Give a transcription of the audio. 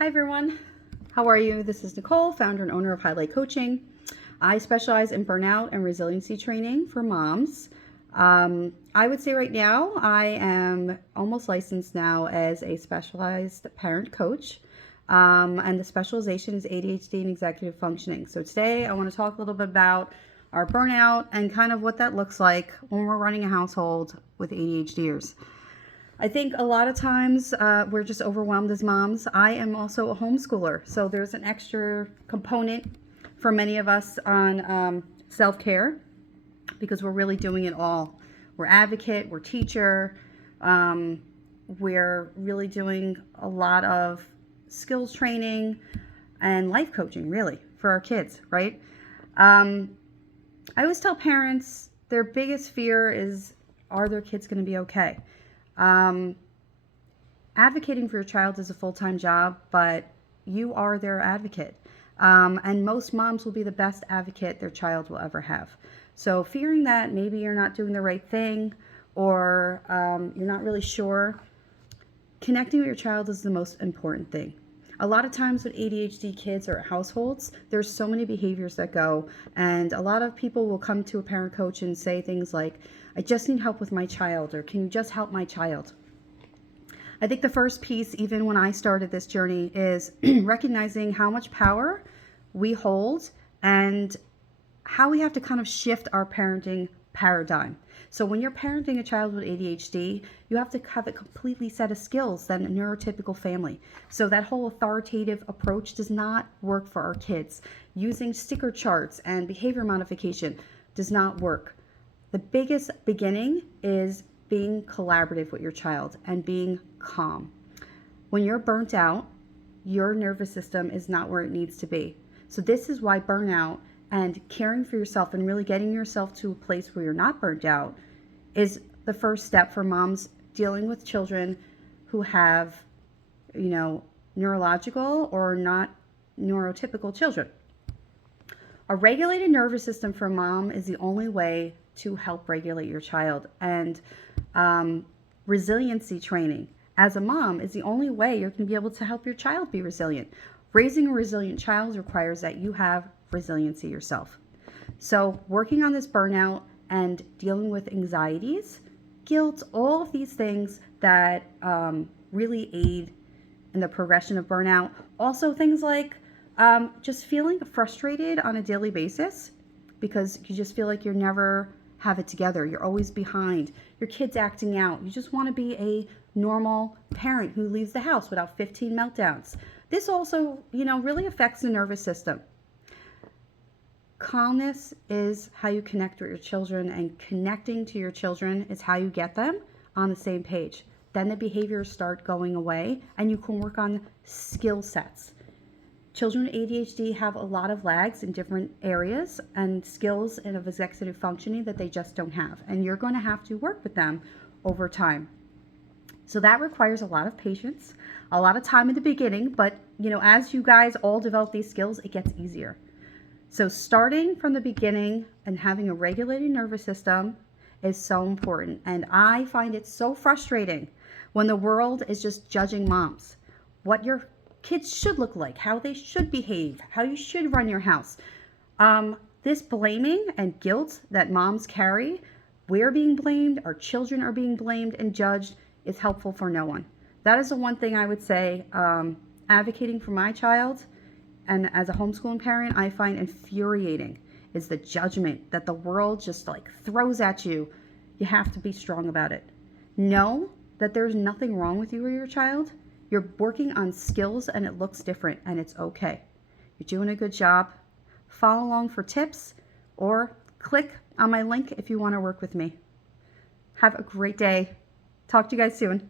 Hi everyone, how are you? This is Nicole, founder and owner of Highlight Coaching. I specialize in burnout and resiliency training for moms. I would say right now I am almost licensed now as a specialized parent coach, and the specialization is ADHD and executive functioning. So today I want to talk a little bit about our burnout and kind of what that looks like when we're running a household with ADHDers. I think a lot of times we're just overwhelmed as moms. I am also a homeschooler, so there's an extra component for many of us on self-care because we're really doing it all. We're advocate, we're teacher, we're really doing a lot of skills training and life coaching, really, for our kids, right? I always tell parents their biggest fear is, are their kids going to be okay? Advocating for your child is a full-time job, but you are their advocate. And most moms will be the best advocate their child will ever have. So fearing that maybe you're not doing the right thing or you're not really sure, connecting with your child is the most important thing. A lot of times with ADHD kids or households, there's so many behaviors that go, and a lot of people will come to a parent coach and say things like, I just need help with my child, or can you just help my child? I think the first piece, even when I started this journey, is recognizing how much power we hold and how we have to kind of shift our parenting paradigm. So when you're parenting a child with ADHD, you have to have a completely set of skills than a neurotypical family. So that whole authoritative approach does not work for our kids. Using sticker charts and behavior modification does not work. The biggest beginning is being collaborative with your child and being calm. When you're burnt out, your nervous system is not where it needs to be. So this is why burnout and caring for yourself and really getting yourself to a place where you're not burnt out is the first step for moms dealing with children who have, neurological or not neurotypical children. A regulated nervous system for a mom is the only way to help regulate your child. And resiliency training as a mom is the only way you're going to be able to help your child be resilient. Raising a resilient child requires that you have resiliency yourself. So working on this burnout and dealing with anxieties, guilt, all of these things that really aid in the progression of burnout. Also things like just feeling frustrated on a daily basis because you just feel like you're never have it together. You're always behind. Your kid's acting out. You just want to be a normal parent who leaves the house without 15 meltdowns. This also, really affects the nervous system. Calmness is how you connect with your children, and connecting to your children is how you get them on the same page. Then the behaviors start going away and you can work on skill sets. Children with ADHD have a lot of lags in different areas and skills and of executive functioning that they just don't have. And you're going to have to work with them over time. So that requires a lot of patience, a lot of time in the beginning. But, as you guys all develop these skills, it gets easier. So starting from the beginning and having a regulated nervous system is so important. And I find it so frustrating when the world is just judging moms. What your kids should look like, how they should behave, how you should run your house. This blaming and guilt that moms carry, we're being blamed, our children are being blamed and judged, is helpful for no one. That is the one thing I would say, advocating for my child and as a homeschooling parent, I find infuriating is the judgment that the world just throws at you. You have to be strong about it. Know that there's nothing wrong with you or your child. You're working on skills and it looks different and it's okay. You're doing a good job. Follow along for tips or click on my link if you want to work with me. Have a great day. Talk to you guys soon.